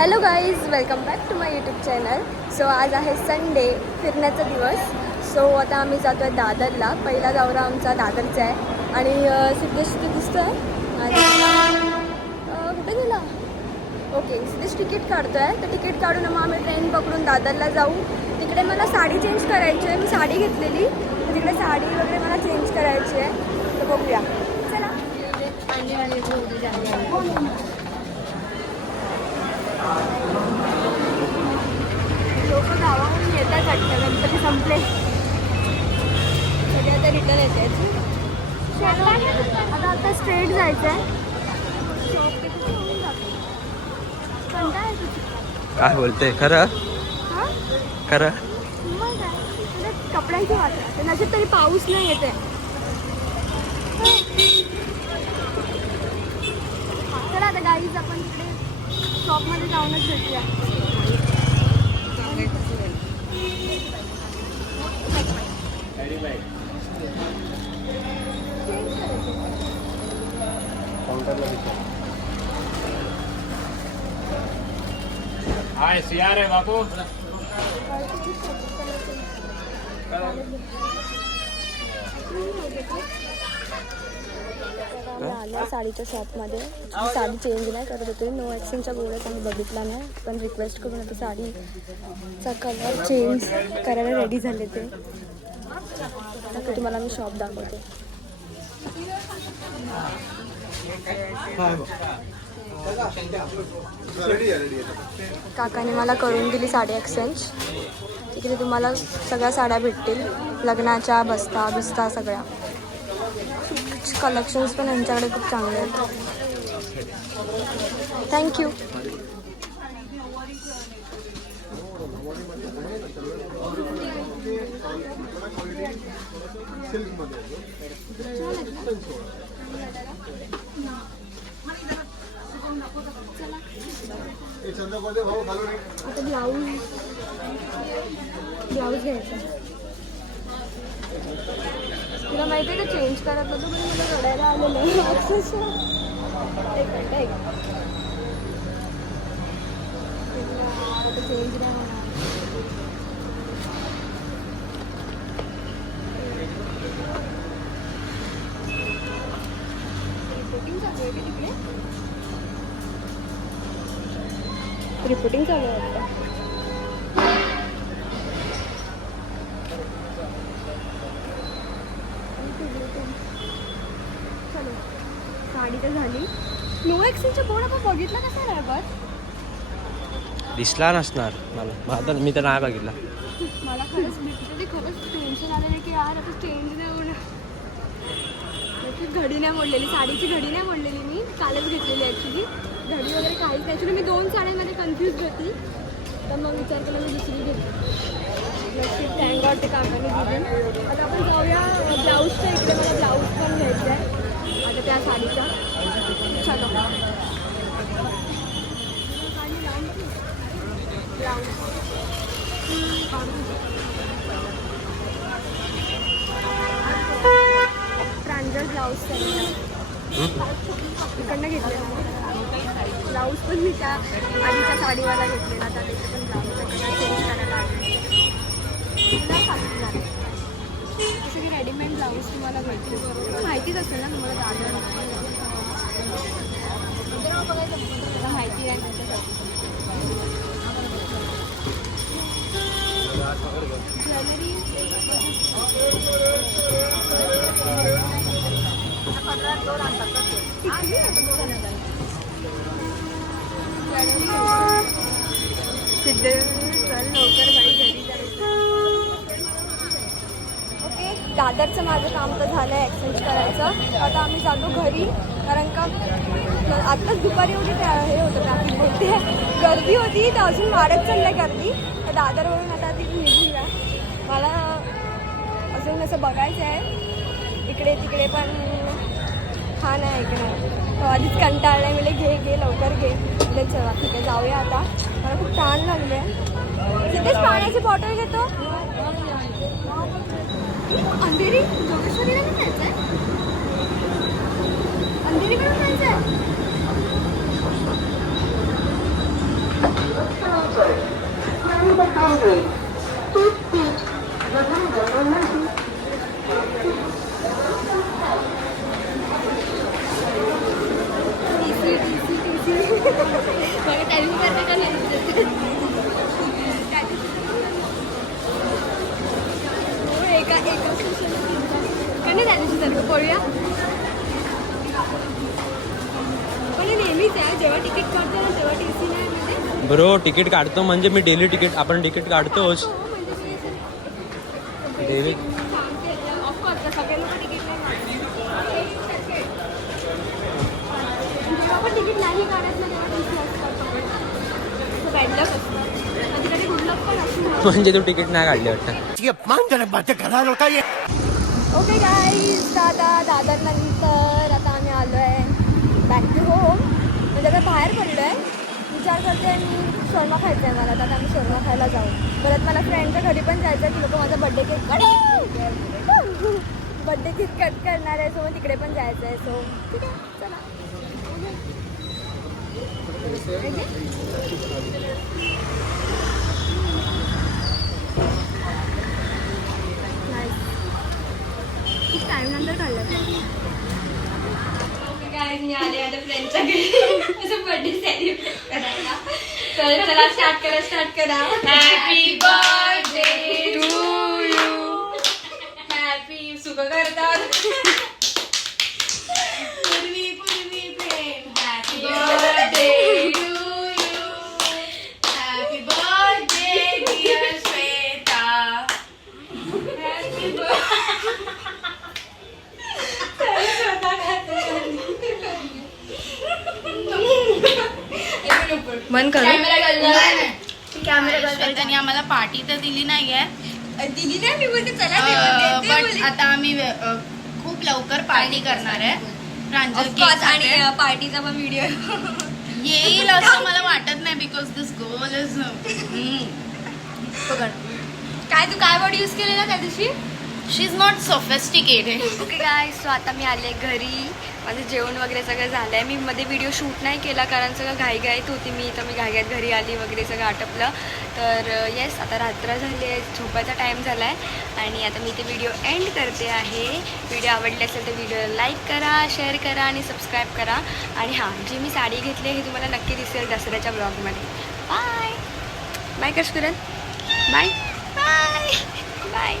Hello guys, welcome back to my YouTube channel. So आज आहे Sunday, फिरण्याचा दिवस. सो आता आम्ही जातो आहे दादरला. पहिला दौरा आमचा दादरचा आहे आणि सिद्धेश तिथे दिसतो आहे आणि कुठे गेला? ओके, सिद्धेश तिकीट काढतो आहे. तर तिकीट काढून मग आम्ही ट्रेन पकडून दादरला जाऊ. तिकडे मला साडी चेंज करायची आहे. मी साडी घेतलेली, तिकडे साडी वगैरे मला चेंज करायची आहे. तर बघूया, चला. लोक गावावरून येतात वाटतं, गणपती संपले सगळे आता रिटर्न येते. आता स्ट्रेट जायचं आहे. काय बोलते? खरं खरं मग काय कपड्यांची वाट नसेल तरी पाऊस नाही येते. चला आता गाईज आपण तिकडे शॉपमध्ये जाऊनच भेटूया. हाय सियार है बापू. आम्ही आलो साडीच्या शॉपमध्ये. साडी चेंज नाही करत होती. नो ॲक्शनच्या बोर्डात आम्ही बघितला नाही, पण रिक्वेस्ट करून आता साडीचा कलर चेंज करायला रेडी झाले ते. आता तुम्हाला मी शॉप दाखवते. काकाने मला करून दिली साडी एक्सचेंज. तिकडे तुम्हाला सगळ्या साड्या भेटतील, लग्नाच्या, बस्ता बिस्ता सगळ्या. कलेक्शन्स पण यांच्याकडे खूप चांगले आहेत. थँक्यू. आता ब्लाऊज घ्यायचा. तुला माहिती आहे का, चेंज करत होतो पण मला रडायला आलेलं आहे. आता चेंज नाही होणार. रिपोर्टिंग चालू आहे आता. चलो, साडी तर झाली. नो एक्सचेंजचा बोर्ड आपण बघितला कसा नाही बस? दिसला नसणार मला मी तर नाही बघितला. मला खरंच लिटरली खरंच टेन्शन आलेलं की यार आता चेंज नाही होणार. घडी नाही मोडलेली, साडीची घडी नाही मोडलेली. मी कालच घेतलेली ॲक्च्युली. घडी वगैरे काहीच. ॲक्च्युली मी 2 साड्यांमध्ये कन्फ्यूज होती, तर मग विचार केला मी दुसरी घेतली. थँक गॉड ते काकाने दिली. आता आपण जाऊया ब्लाऊजच्या इकडे. मला ब्लाऊज पण घ्यायचा आहे आता त्या साडीचा. चलो ब्लाऊज प्रांजल ब्लाऊज इकडनं घेतलेला ब्लाऊज पण मी त्या आधीच्या साडीवाला घेतलेला. आता त्याचे पण ब्लाऊजचा चेंज करायला लागले. जसं की रेडीमेड ब्लाऊज तुम्हाला भेटतो, माहितीच असेल ना तुम्हाला. दादर मला माहिती आहे त्याच्यासाठी. ज्वेलरी सिद्ध चल लवकर बाई घरी जायचं. ओके, दादरचं माझं काम तर झालं आहे एक्सचेंज करायचं. आता आम्ही जातो घरी, कारण का आत्ताच दुपारी एवढी हे होतं ट्रॅफिक बोलते, गर्दी होती. तर अजून वाढत चाललं गर्दी. तर दादरवरून आता ती निघूया. मला अजून असं बघायचं आहे इकडे तिकडे, पण हा नाही ऐकणार. आधीच कंटाळलं आहे. म्हणजे घे लवकर घे. म्हणजे चला ठीक आहे, जाऊया आता. मला खूप छान लागले. तिथेच पाण्याची बॉटल घेतो. अंधेरी जोगेश्वरीला नाही जायचं आहे. अंधेरीकडून जायचं आहे. पळूया पण नेहमीच आहे जेव्हा तिकीट काढतो ना तेव्हा टीसी नाही म्हणजे ब्रो तिकीट काढतो म्हणजे मी डेली तिकीट आपण तिकीट काढतोच डेली. ऑफकोर्स सगळे लोक तिकीट नाही जेव्हा आपण तिकीट नाही काढत ना तेव्हा टीसी असतात बॅडलक असतं कधी कधी गुडलक पण असतं. म्हणजे तू तिकीट नाही काढली वाटतं. ओके गाईज आता दादरनंतर आता आम्ही आलो आहे बॅक टू होम म्हणजे आता बाहेर पडलो आहे विचार करते मी शर्मा खायचं आहे मला तर आता आम्ही शर्मा खायला जाऊ परत मला फ्रेंडच्या घरी पण जायचं आहे की लोक माझा बड्डे केक कट करणार आहे सो मग तिकडे पण जायचं आहे सो ठीक आहे चला खूप टाईम नंतर काढलं काय मी आले माझ्या फ्रेंडच्या घरी असं बर्थडे सेलिब्रेट करायला तर चला स्टार्ट करा happy birthday to you happy सुख करतात पूर्वी प्रेम happy birthday to you happy birthday dear Shweta happy मन कर त्यांनी आम्हाला पार्टी तर दिली नाहीये दिली नाही मी बोलते चला पण आता आम्ही खूप लवकर पार्टी करणार आहे प्रांजल आणि पार्टीचा पण व्हिडिओ येईल असं मला वाटत नाही बिकॉज दिस गर्ल इज काय तू काय वर्ड यूज केलेला त्या दिवशी she is not sophisticated. Okay guy so आता मी आले घरी माझं जेवण वगैरे सगळं झालं आहे मी मध्ये व्हिडिओ शूट नाही केला कारण सगळं घाईघाईत होती मी तर मी घाईघाईत घरी आली वगैरे सगळं आटपलं तर येस आता रात्र झाली आहे झोपायचा टाईम झाला आहे आणि आता मी ते व्हिडिओ एंड करते आहे व्हिडिओ आवडले असेल तर व्हिडिओला लाईक करा शेअर करा आणि सबस्क्राईब करा आणि हां जी मी साडी घेतली आहे ही तुम्हाला नक्की दिसेल दसऱ्याच्या ब्लॉगमध्ये बाय बाय कर सुरन बाय बाय बाय